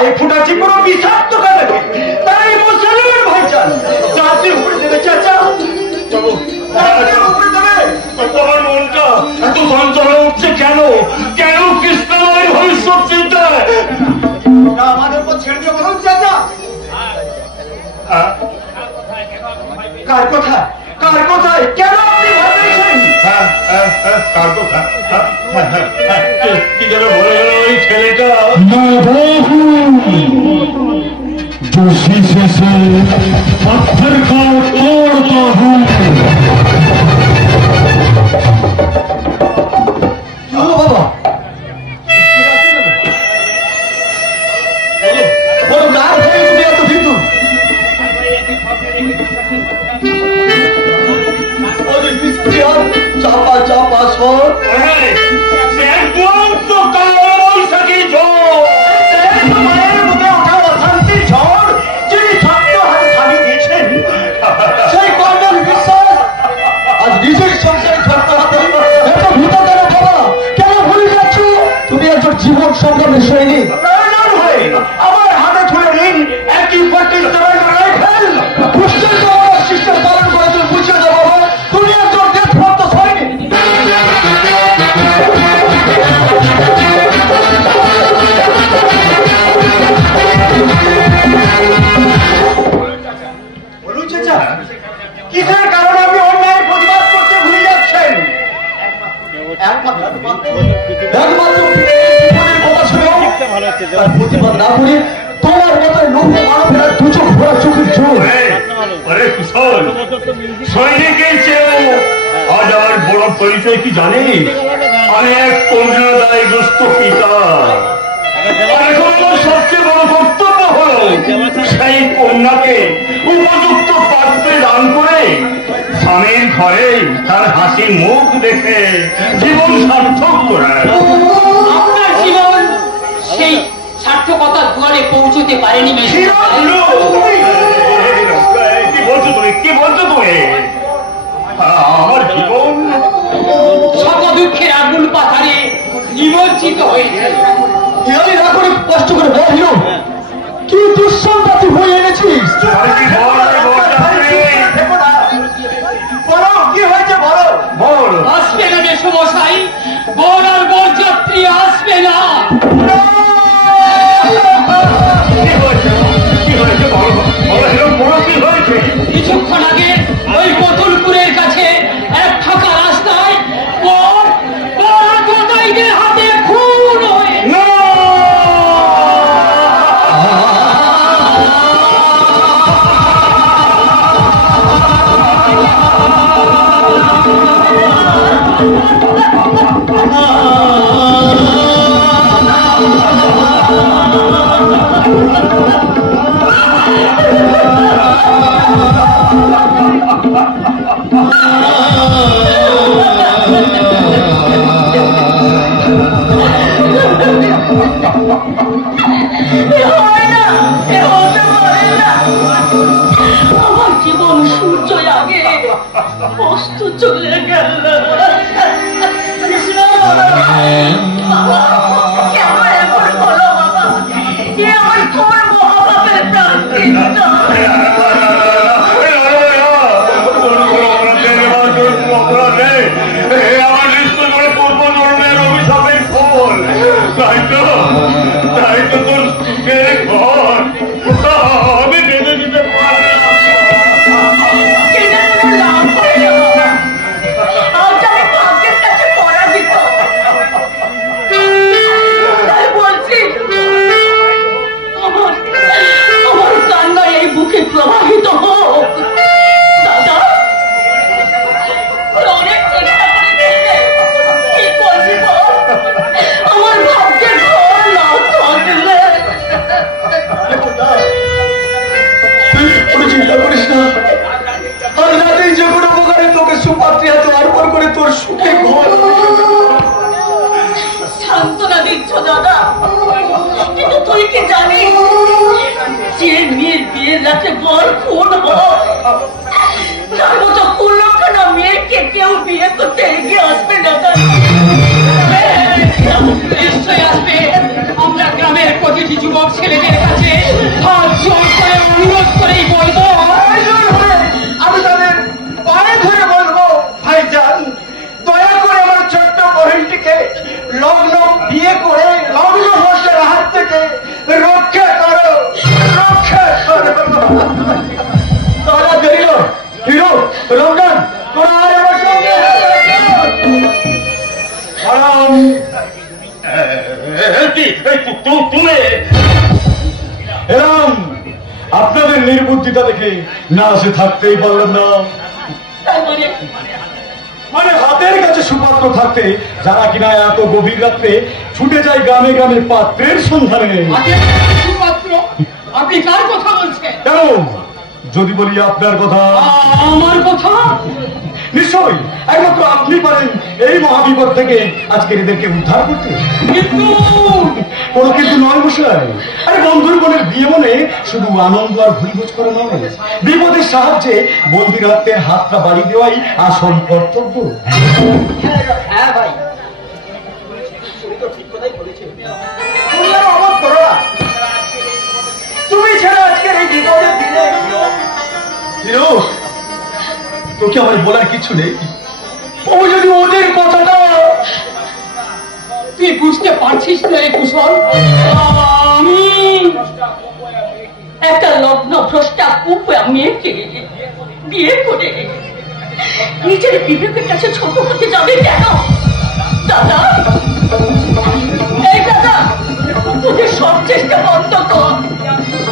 গায়ে ফোটা যে কোনো বিষাক্ত কারণে তাই মুসলমান ভাইজান তাতে উপরে দেবে চাচা, চলো উপরে দেবে। তোমার মনটা এত চঞ্চল উঠছে কেন? কেন কৃষ্ণময় ভবিষ্যৎ চিন্তায় আমাদের উপর ছেড়ে দিয়ে বলুন চাচা। কার কথা কার কথায় কেন আপনি ভাবছেন? কার কথা কি যেন বলে গেল ওই ছেলেটা? जो शीशे से पत्थर को तोड़ता हूँ। बाबा বড় গাছ হয়ে তুমি এত ভীতু? চাপা চাপা সর জীবন সংগ্রামের সৈনিক আমার হাতে ধরে নিন একই পার্টির শিষ্য পালন করে তুমি বুঝিয়ে দেবো তুমি একজন দেশভক্ত সৈনিক। বলুন চাচা কিসের কারণে আপনি অন্যায়ের প্রতিবাদ করতে ভুলে যাচ্ছেন? একমাত্র প্রতিবাদ না করি তোমার মতো লোক মানবেরা দুচোখ ভরা চোখের জোর। আরে কুশল সৈনিকের চেয়েও আজ আমার বড় পরিচয় কি জানি? আমি এক কন্যাদায়গ্রস্ত পিতা। এখন সবচেয়ে বড় কর্তব্য হল সেই কন্যাকে উপযুক্ত পাত্রে দান করে স্বামীর ঘরে তার হাসি মুখ দেখে জীবন সার্থক করা। আপনার জীবন সেই সার্থকতার দুয়ারে পৌঁছতে পারেনি। কি বলছো তুমি? কি বলছো তুমি? আমার জীবন শত দুঃখের আগুন পাথারে নিমজ্জিত হয়েছে। কষ্ট করে বল কি দুঃসংবাদ তুই বই এনেছিস? কি হয়েছে বলো? বল। আসবে না মেসমশাই, বর আর বরযাত্রী আসবে না। কিছুক্ষণ আগে ওই কতুলপুরের কাছে এক ফাঁকা রাস্তায় হাতে খুন হয়ে আমার জীবন সূর্য আগে কষ্ট চলে গেল। প্রবাহিত হোক দাদা, অনেক চেষ্টা করে কি করবি আমার ভাগ্যের ঘর না থাকলে। চিন্তা করিস না, আর রাতেই যে কোনো প্রকারে তোকে সুপাত্রী হাতে অর্পণ করে তোর সুখে ঘর সান্ত্বনা দিচ্ছ দাদা, কিন্তু তুই কি জানিস যে মেয়ের বিয়ের রাতে বর খুন হয় তার মতো কুলক্ষণা মেয়েকে কেউ বিয়ে করতে এগিয়ে আসবে না। নিশ্চয় আসবে। আমরা গ্রামে গ্রামের প্রতিটি যুবক ছেলেদের কাছে হাত জোর করে অনুরোধ করেই বলবো, আমি তাদের পায়ে ধরে বলবো, ভাইজান দয়া করে আমার ছোট্ট বহিনটিকে লগ্ন বিয়ে করে লগ্ন বর্ষের হাত থেকে রক্ষা করো, রক্ষা করো। তারা দেরি নয়, হিরো রমজান তোরা আর আমার সঙ্গে এরম আপনাদের নির্বুদ্ধিতা দেখে না সে থাকতেই পারলেন না। মানে হাতের কাছে সুপাত্র থাকতে যারা কিনা এত গভীর রাত্রে ছুটে যায় গ্রামে গ্রামে পাত্রের সন্ধানে। সুপাত্র? আপনি কার কথা বলছেন? কেন যদি বলি আপনার কথা? আমার কথা? নিশ্চয়ই একমাত্র আপনি পারেন এই মহাবিপদ থেকে আজকের এদেরকে উদ্ধার করতে। কিন্তু কোনো কিন্তু নয় মশাই। আরে বন্ধুর বোনের বিয়ে মনে শুধু আনন্দ আর ভুলভোজ করা নয়, বিপদের সাহায্যে বন্দির হাতের হাতটা বাড়ি দেওয়াই আসল কর্তব্য। হ্যাঁ ভাই, তুমি তো ঠিক কথাই বলেছো। তুমি আর অবাক করো না, তুমি ছাড়া আজকের এই বিপদের দিনে তোকে আমার বলার কিছু নেই। ও যদি ওদের কথাটা তুই বুঝতে পারছিস না রে কুশল, আমি একটা লগ্ন ভ্রষ্টা কুপা মেয়েকে বিয়ে করে নিজের বিবেকের কাছে ছোট হতে যাবে কেন? দাদা, এই দাদা, তোদের সব চেষ্টা বন্ধ কর।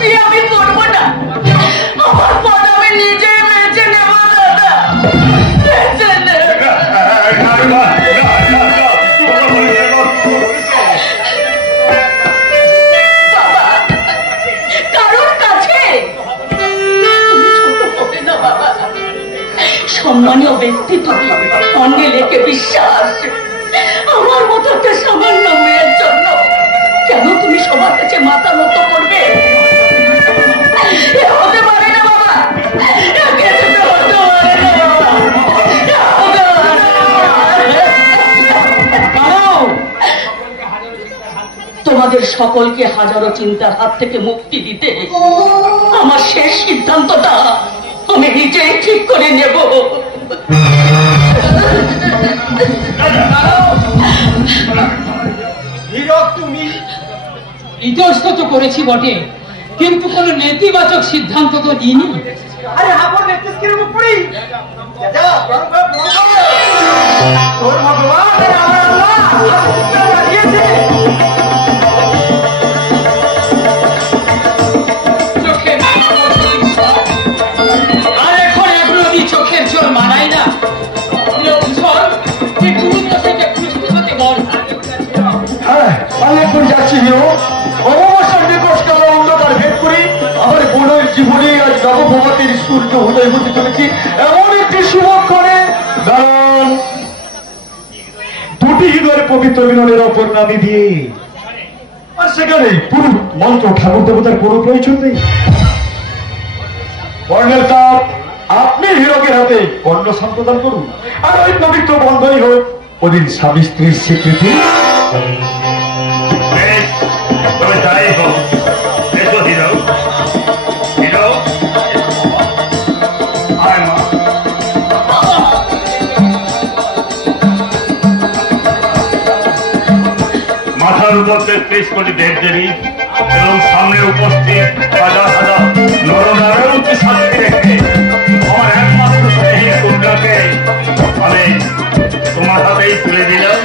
বিয়ে আমি করবো না, আমার পর আমি নিজে বেঁচে নেব। দাদা বেঁচে নেব। সম্মানীয় ব্যক্তি তুমি, অন্যে লেখে বিশ্বাস। আমার মতো একটা সামান্য মেয়ের জন্য কেন তুমি সবার কাছে মাথা নত করবে? হতে পারে না বাবা, তোমাদের সকলকে হাজারো চিন্তার হাত থেকে মুক্তি দিতে আমার শেষ সিদ্ধান্তটা আমি নিজেই ঠিক করে নেব। তুমি ইতস্তত করেছি বটে, কিন্তু কোন নেতিবাচক সিদ্ধান্ত তো নিইনি। আরে আপন নেতৃত্বের উপরেই তোর ভগবান আমার আল্লাহ দিয়েছে। আর এখন এগুলি চোখের জল মানাই না। হ্যাঁ, আমি এখন যাচ্ছি হিরো। অমাবস্যার নিকটকাল অন্ধকার ভেদ করি আমার বোনের জীবনে আজ নবভবতের স্কুলকে উদয় হতে চলেছি এমন একটি শুভক্ষণে। কারণ দুটি হৃদয়ের পবিত্র মিলনের অপর নামে দিয়ে, আর সেখানে পুরো মন্ত্র ঠাকুর দেবতার কোনো প্রয়োজন নেই। কর্নেল সাহেব, আপনি হিরোকের হাতে কর্ণ সম্প্রদান করুন, আর ওই পবিত্র বন্ধনই হোক ওদিন স্বামী স্ত্রীর স্বীকৃতি। মাথার উপর পেশ করে দেবদেবী এবং সামনে উপস্থিত হাজার হাজার নরনারায়ণকে সাথে রেখে আমার একমাত্র স্নেহের কন্যাকে আমি তোমার হাতেই তুলে দিলাম।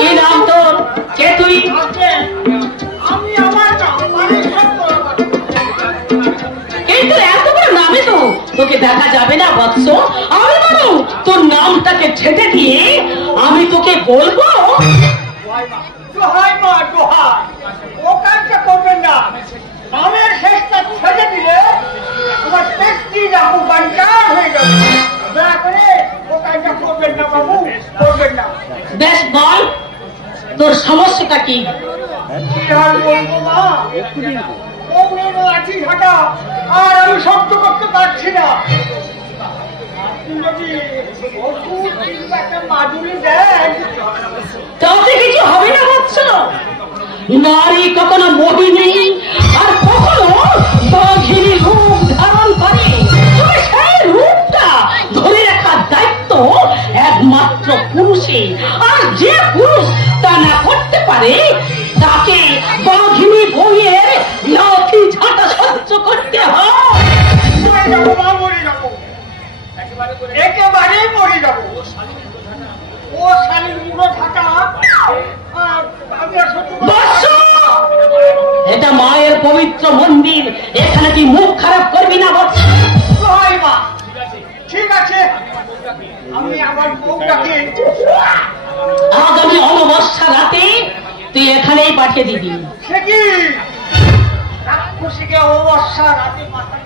কি নাম তোর? কে তুই? আমি আমার কিন্তু এত বড় নামে তো তোকে দেখা যাবে না বৎস। আমি বলো তোর নামটাকে ছেটে দিয়ে আমি তোকে বলবো। দোহাই মা দোহাই, ও কাজটা করবেন না। নামের শেষটা ছেড়ে দিলে তোমার টেস্টি রাখু বাঞ্চার হয়ে যাবে। দয়া করে ও কাজটা করবেন না বাবু, করবেন না। বেশ বল তোর সমস্যাটা কি? কি আর বলবো মা, ওগুলো লাঠি ঘাটা আর আমি শব্দ করতে পারছি না। আপনি যদি ওষুধ কিংবা একটা মাদুলি দেন। তাতে কিছু হবে না বৎস। নারী কখনো মোহিনী আর কখনো বাঘিনী রূপ ধারণ করে। তবে সেই রূপটা ধরে রাখার দায়িত্ব একমাত্র পুরুষের। আর যে পুরুষ তা না করতে পারে তাকে বাঘিনী বইয়ের লাঠি ঝাঁটা সহ্য করতে হয়। মরে যাবো মা, মরে যাবো, একেবারেই মরে যাবো। ও শাড়ির মুড়ো ঢাকা আমি আর সহ্য করতে বৎস, এটা মায়ের পবিত্র মন্দির, এখানে তুই মুখ খারাপ করবি না বৎস। হয় মা। ঠিক আছে, আমি আমার বউটাকে আগামী অমাবস্যা রাতে তুই এখানেই পাঠিয়ে দিবি। সে কি রাক্ষসীকে অমাবস্যা রাতে পাঠাই?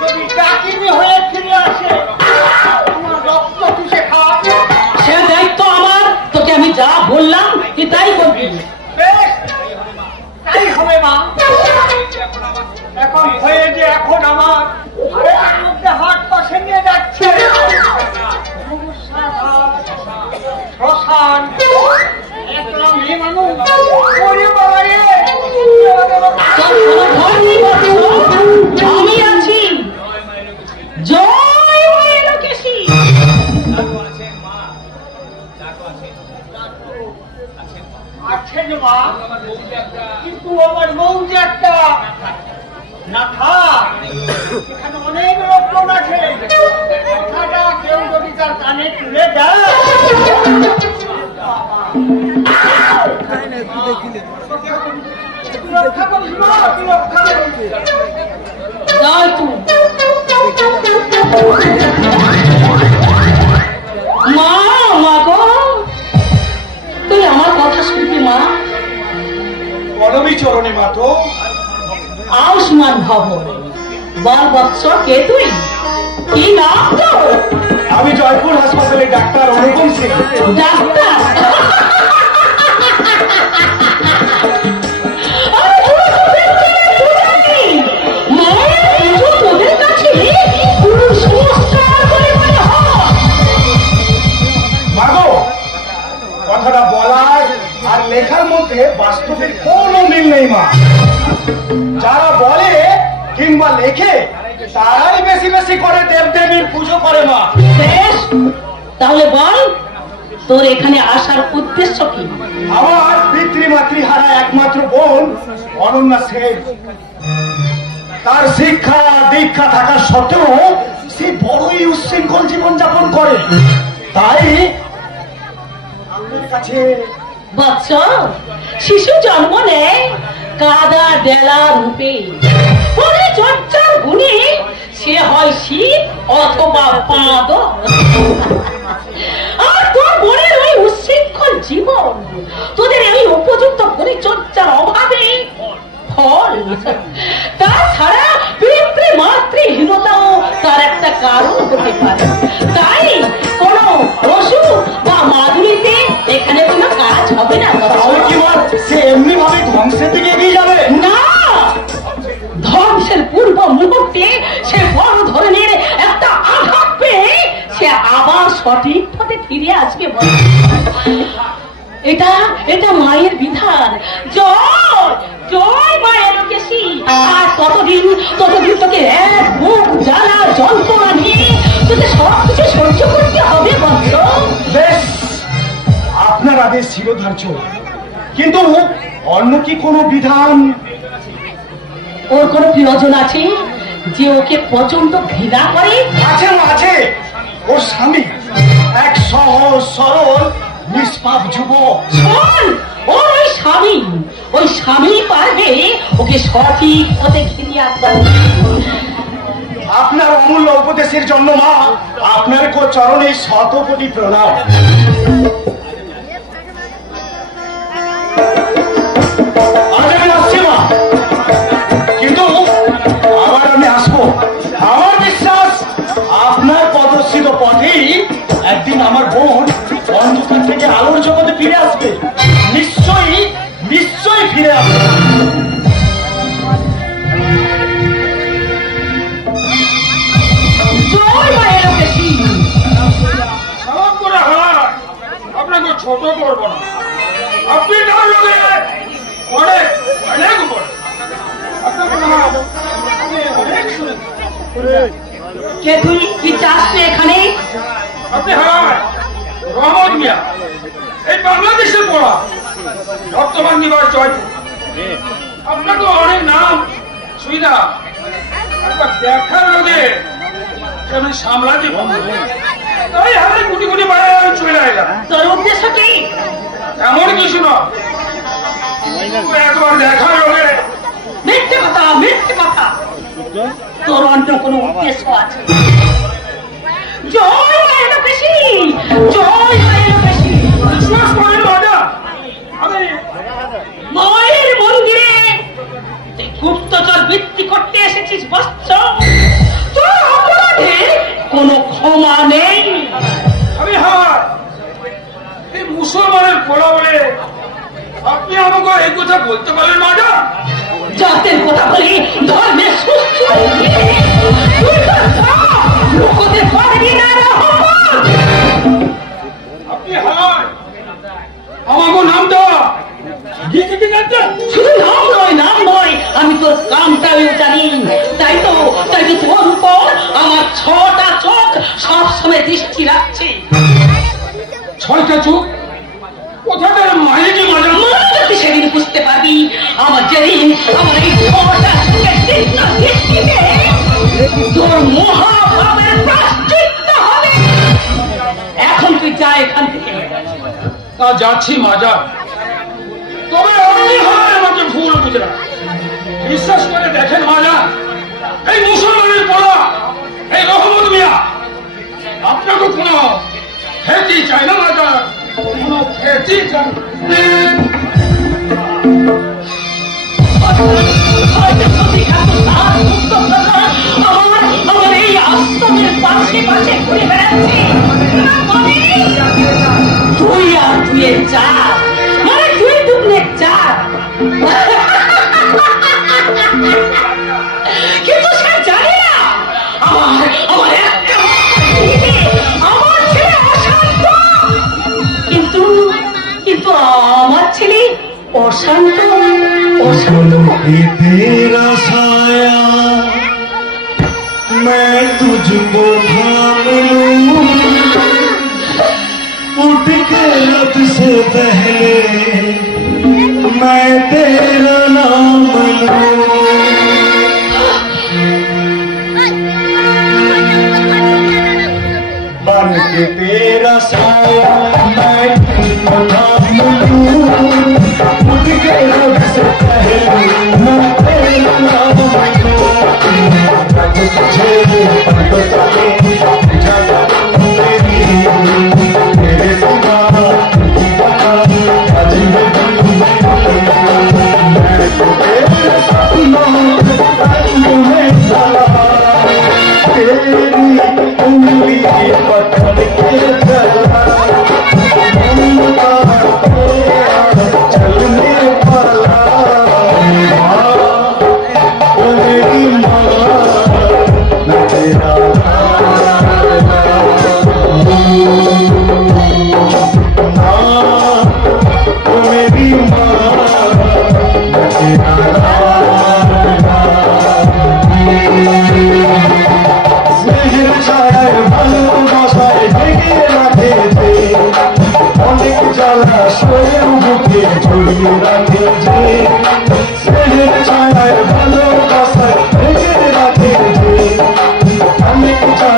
যদি ডাকিনি হয়ে ফিরে আসে আমার রক্ত চুষে খাওয়াবে। সে দায়িত্ব আমার। তোকে আমি যা বললাম তুই তাই করবি। বেশ, তাই হবে মা। এখন হয়ে যে এখন আমার হাতের মধ্যে হাত পাশে নিয়ে যাচ্ছে শ্মশান। একলা মেয়ে মানুষ, ওরে বাবা রে। তোর কোনো ভয় নেই বৎস, আমি আছি। জয় মায়ের লোকেশী। আছেন মা, কিন্তু আমার বউ যে একটা না থাক। এখানে অনেক লোকজন আছে, কথাটা কেউ যদি তার কানে তুলে দেয়। রক্ষা করিস মা, রক্ষা করিস। জয় তুই মা। মা গো, তুই আমার কথা শুনবি মা? পরমী চরণে মা তো। আয়ুষ্মান ভব। বল বৎস, কে তুই? কি নাম তোর? আমি জয়পুর হাসপাতালের ডাক্তার অনুপম সিং। ডাক্তার? কথাটা বলার আর লেখার মধ্যে বাস্তবের কোনো মিল নেই মা। যারা বলে কিংবা লেখে তারাই বেশি বেশি করে দেবদেবীর পুজো করে মা। বেশ, তাহলে বল তোর এখানে আসার উদ্দেশ্য কি? আমার পিতৃমাতৃ হারা একমাত্র বোন অনন্যা সেন, তার শিক্ষা দীক্ষা থাকা সত্ত্বেও সে বড়ই উচ্ছৃঙ্খল জীবন যাপন করে। তাই আপনার কাছে। বৎস, শিশু জন্ম নেয় কাদা ডেলা রূপে, পরিচর্যার গুণে সে হয় শীত অথবা পাদ। আর তোর বোনের ওই উচ্ছৃঙ্খল জীবন তোদের এই উপযুক্ত পরিচর্যার অভাবে ফল। তাছাড়া পিতৃ মাতৃহীনতাও তার একটা কারণ হতে পারে। তাই কোন ওষুধ বা মাদুরিতে এখানে কোনো কাজ হবে না। তাহলে কি বল, সে এমনি ভাবে ধ্বংসের দিকে এগিয়ে যাবে? না, ধ্বংসের পূর্ব মুহূর্তে সে বড় ধরনের একটা আঘাত পেয়ে সে আবার সঠিক পথে ফিরে আসবে। এটা এটা মায়ের বিধান। জয় জয় মায়ের লোকেশী। আর ততদিন তোকে এক মুখ জ্বালা যন্ত্রণা নিয়ে তোকে সবকিছু সহ্য করতে হবে বৎস। বেশ, আপনার আদেশ শিরোধার্য, কিন্তু অন্য কি কোনো বিধান? ওর কোনো প্রিয়জন আছে যে ওকে প্রচন্ড ঘৃণা করে? আছে আছে, ওর স্বামী এক সহজ সরল নিষ্পাপ যুবক। শোন, ওই স্বামী পারবে ওকে সঠিক পথে ঘিরিয়ে আনতে। আপনার অমূল্য উপদেশের জন্য মা আপনার চরণে শত কোটি প্রণাম। আজ আমি আসছি মা, কিন্তু আবার আমি আসবো। আমার বিশ্বাস আপনার পদস্থিত পথেই একদিন আমার বোন অন্ধকার থেকে আলোর জগতে ফিরে আসবে। নিশ্চয়ই নিশ্চয়ই ফিরে আসবে। আপনাকে ছোট করবো না, আপনি না লোকে অনেক অনেক উপরে কে তুই? কি চাস এখানে? আপনি হ্যাঁ রহমত মিয়া, এই বাংলাদেশে পড়া বর্তমান নিবাস জয়পুর। আপনার তো অনেক নাম সুবিধা, একবার দেখার লোকে সেমন সামলাতে তাই হাতে গুটি গুটি বাড়ায় আমি চলে এলাম। তোর উদ্দেশ্য কি? এমন কিছু না, একবার দেখার লোকে। মিথ্যে কথা, মিথ্যে কথা। তোর অন্য কোনো উদ্দেশ্য আছে? জয় মায়ের বেশি, জয় মায়ের বেশি। বিশ্বাস করেন রাজা, আমি মায়ের মন্দিরে তুই গুপ্তচর বৃত্তি করতে এসেছিস বৎস। তোর অপরাধে কোনো ক্ষমা নেই। আমি হার এই মুসলমানের পোড়া বলে আপনি আমাকে এই কথা বলতে পারেন রাজা? জাতের কথা বলি, ধর্মের সুস্থ লোকদের পারবি না। আপনি হার আমাকে নামটা শুধু নাম নয়, আমি তোর কামটাও জানি। তাই তো তোর উপর আমার 6টা চোখ সবসময় দৃষ্টি রাখছে। 6টা চোখ? কোথাকার মায়েকে মজা তুই সেদিন বুঝতে পারবি আমার যেদিন আমার এই 6টা দৃষ্টিতে তোর মহাভাবের প্রায়শ্চিত্ত হবে। এখন তুই যা এখান থেকে। তা যাচ্ছি মাজা, তবে আপনি হয় আমাকে ভুল বুঝলাম। বিশ্বাস করে দেখেন মাজা, এই মুসলমানের পড়া এই রহমত মিয়া আপনাকে কোনো খেতে চাই না মাজা, কোনো খেতে চাই। আমার এই আশ্রমের পাশে পাশে ঘুরে বেড়াচ্ছে। তুই আর তুইয়ের চার, মানে তুই দুপুরের চার। কিন্তু সে জানে না আমার ছেলে অশান্ত। কিন্তু আমার ছেলে অশান্ত। तेरा साया मैं तुझको थाम लूं, उठ के लब से पहले मैं तेरा नाम लूं। बन के तेरा साया मैं तुझको थाम लूं, उठ के लब से पहले मैं तेरा नाम लूं। तुझे पता चले जगा तेरी, तेरे सिवा आज मैं तेरे सपनों में चला, तेरी उंगली पकड़ के चला, चलने वाला मेरी माँ न तेरा मेरी माँ न तेरा স্নেহের ছায়ায় ভালোবাসায় ঢেকে রাখেছে, অনেক জ্বালা শোয়েও বুকে ঝুলিয়ে রাখেছে। স্নেহের ছায়ায় ভালোবাসায় ঢেকে রাখেছে, অনেক জ্বালা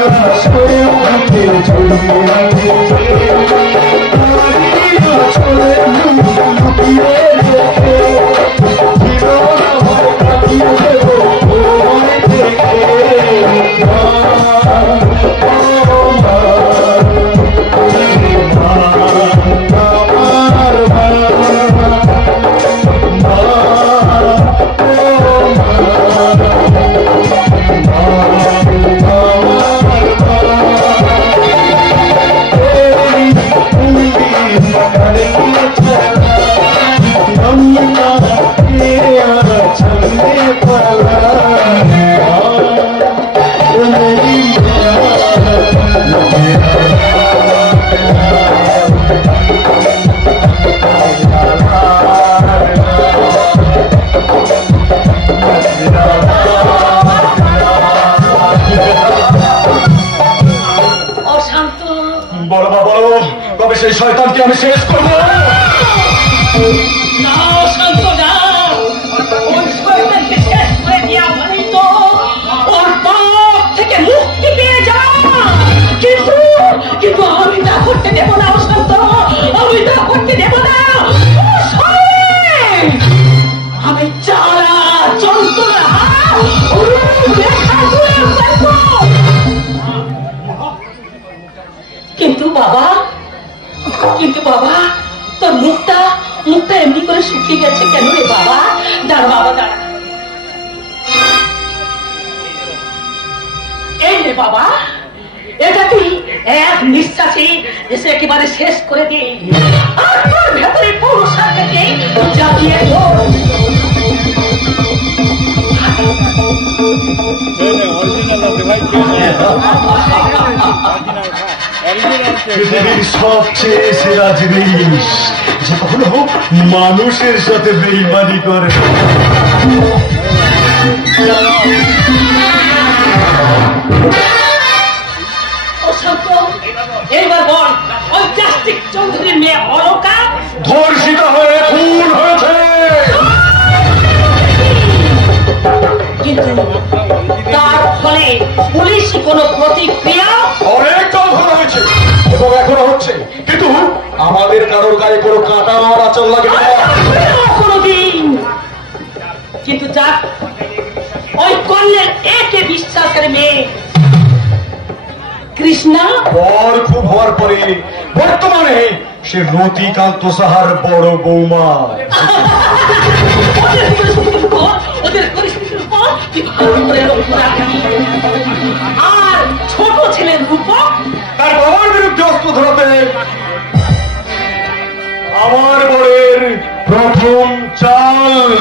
সেই শয়তানকে আমি শেষ করবো। না শান্ত না, ওই শয়তানকে শেষ করে দেওয়া মানেই তো ওর পাপ থেকে মুক্তি পেয়ে যাওয়া। কিন্তু আমি তা করতে দেব না শান্ত, আমি তা করতে দেব না। আমি চালা যন্ত্রণা কিন্তু বাবা তোর মুখটা এমনি করে শুকিয়ে গেছে কেন রে বাবা? দাঁড়া বাবা দাঁড়া, এই রে বাবা, এটা তুই এক নিঃশ্বাসে এসে একেবারে শেষ করে দে। আর তোর ভেতরে পুরুষার্থকে জাগিয়ে পৃথিবীর সবচেয়ে সেরা জিনিস যে কখনো মানুষের সাথে বেইমানি করে। এইবার বল, ওই প্লাস্টিক চৌধুরীর মেয়ে অলকা ধর্ষিত হয়ে খুন হয়েছে, কিন্তু তার ফলে পুলিশ কোনো প্রতিক্রিয়া? অনেক ঘটনা হয়েছে এবং এখনো হচ্ছে, কিন্তু আমাদের কারোর গায়ে কোনো কাঁটা আর আচল লাগে না কোনদিন। কিন্তু যাক, ওই কর্নেল একে বিশ্বাসের মেয়ে কৃষ্ণা বর খুব হওয়ার পরে বর্তমানে সে রতিকান্ত সাহার বড় বৌমা। আর ছোট ছেলের রূপক তার বাবার বিরুদ্ধে অস্ত্র ধরাতে আমার বরের প্রথম চাল।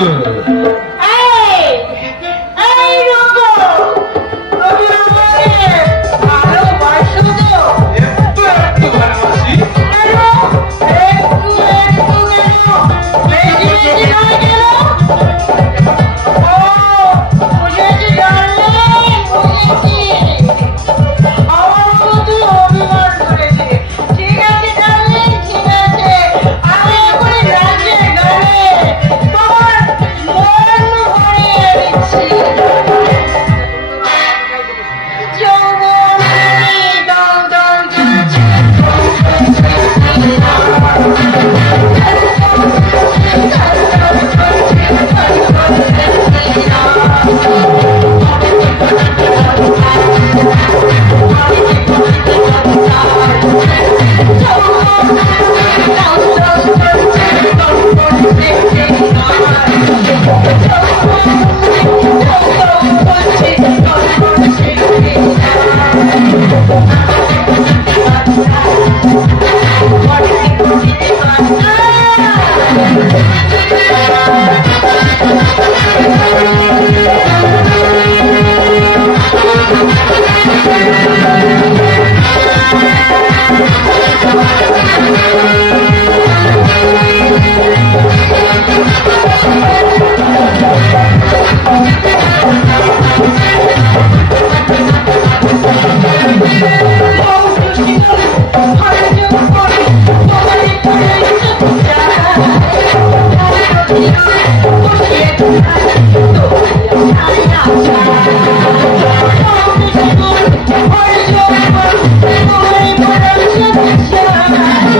Yeah.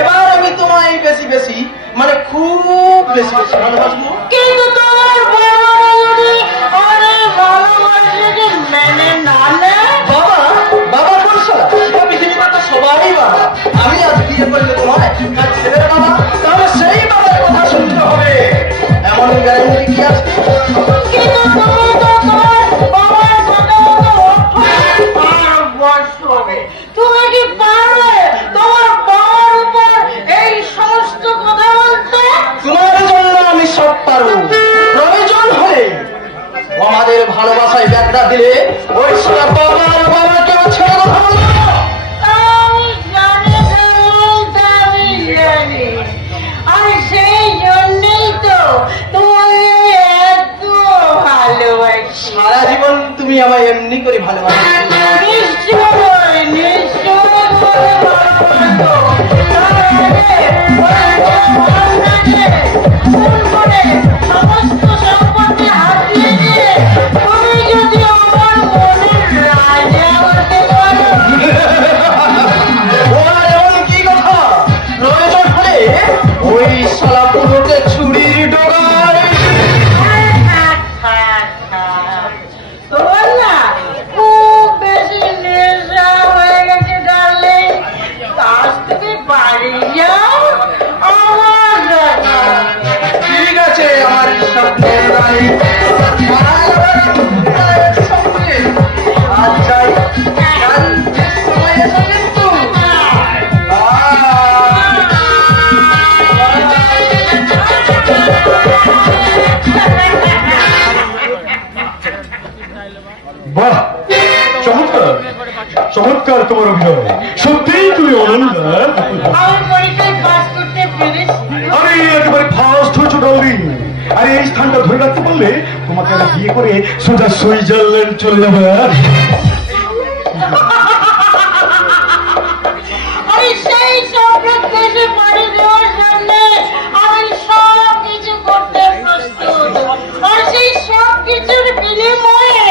এবার আমি তোমায় বেশি বেশি মানে খুব বেশি বেশি ভালোবাসবো। কিন্তু তোমার ভালোবাসাকে মেনে না নেয়। বাবা বাবা কোন শালা? পৃথিবীতে তো সবাই বাবা। আমি আজ বিয়ে করলে তোমায় কাল ছেলের বাবা, তাহলে সেই বাবার কথা শুনতে হবে, এমন গ্যারান্টি কি আছে? কিন্তু তুমি তো তোমার বাবার কথা মতো বসবে। তুমি কি পারবে তোমার বাবার উপর এই সমস্ত কথা বলতে? তোমার জন্য আমি সব পারবো। প্রয়োজন হলে আমাদের ভালোবাসায় ব্যাখ্যা দিলে ওই সারা বাবার বাবাকেও ছেড়ে কথা বলবো। আমি জানি জানি, আর সেই জন্যই তো তোমাকে এত ভালোবাসি। সারা জীবন তুমি আমায় এমনি করে ভালোবাসো। নিশ্চয় নিশ্চয় করে ভালোবাসো। সমস্ত সম্পত্তি হাতিয়ে দিয়ে তুমি যদি আমার মনের রাজা হতে পারো। ওর এমন কি কথা? প্রয়োজন হলে ওই শালা পুরোকে ছুরির ডগায়। তোমার না খুব বেশি নেশা হয়ে গেছে ডার্লিং। আজ তুমি বাড়ি যাও, আমার ঠিক আছে আমার স্বপ্নের রানী। আজ যাই, কাল ঠিক সময় এসে কিন্তু। বাহ, চমৎকার চমৎকার তোমার অভিনয়, সত্যিই তুমি অনন্য। আমার পরীক্ষায় পাস করতে পেরেছি। আরে একেবারে ফার্স্ট হয়েছো ডার্লিং। আরে এই স্থানটা ধরে রাখতে পারলে তোমাকে আমি বিয়ে করে সোজা সুইজারল্যান্ড চলে যাবে। আমি সেই স্বপ্ন দেশে পাড়ি দেওয়ার জন্য আমি সব কিছু করতে প্রস্তুত। আর সেই সব কিছুর বিনিময়ে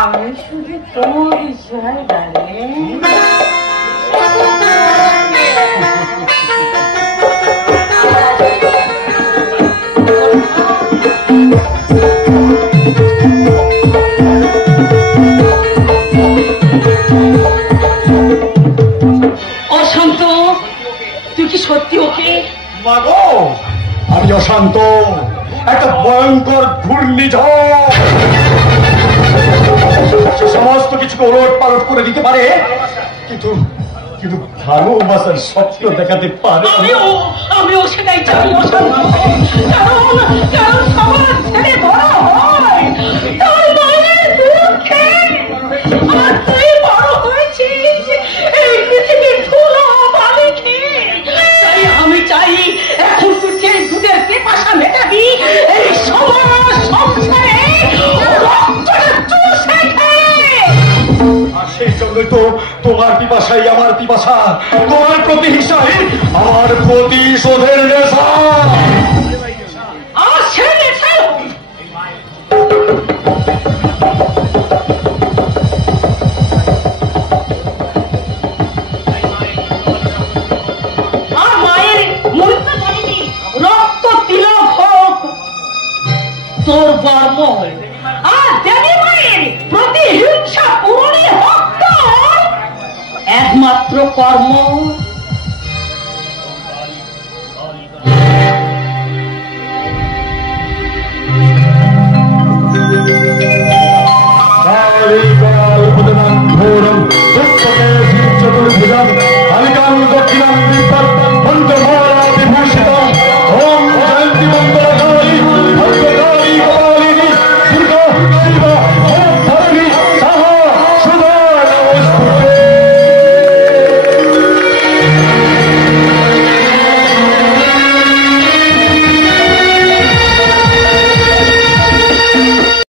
আমি শুধু তোমার চাই ডার্লিং। অশান্ত, তুই কি সত্যি ওকে? মাগো, আমি অশান্ত, একটা ভয়ঙ্কর ঘূর্ণিঝড় সে সমস্ত কিছুকে ওলট পালট করে দিতে পারে, কিন্তু কিন্তু ভালোবাসার স্বপ্ন দেখাতে পারে না। আমিও সেটাই চাই অশান্ত। কারণ সবার ছেলে বড় হয় তার মায়ের দুঃখে, আর তুই বড় হয়েছিস এই পৃথিবীর ধুলো বালি খেয়ে। তাই আমি চাই এখন তুই যে দুধের পেপাসা মেটাবি এই সবার সংসারে রক্তটা চুষে খেয়ে। আর সেই জন্যই তো তোমার পিপাসাই আমার পিপাসা, তোমার প্রতিহিংসাই আমার প্রতিশোধের নেশা। আমার ছেলে ছাড়ো। আর মায়ের মনটা জানিনি রক্ত তিলক হোক তোর বর্ম, আর দেবী মায়ের প্রতিহিংসা পূরণে হোক তোর একমাত্র কর্ম।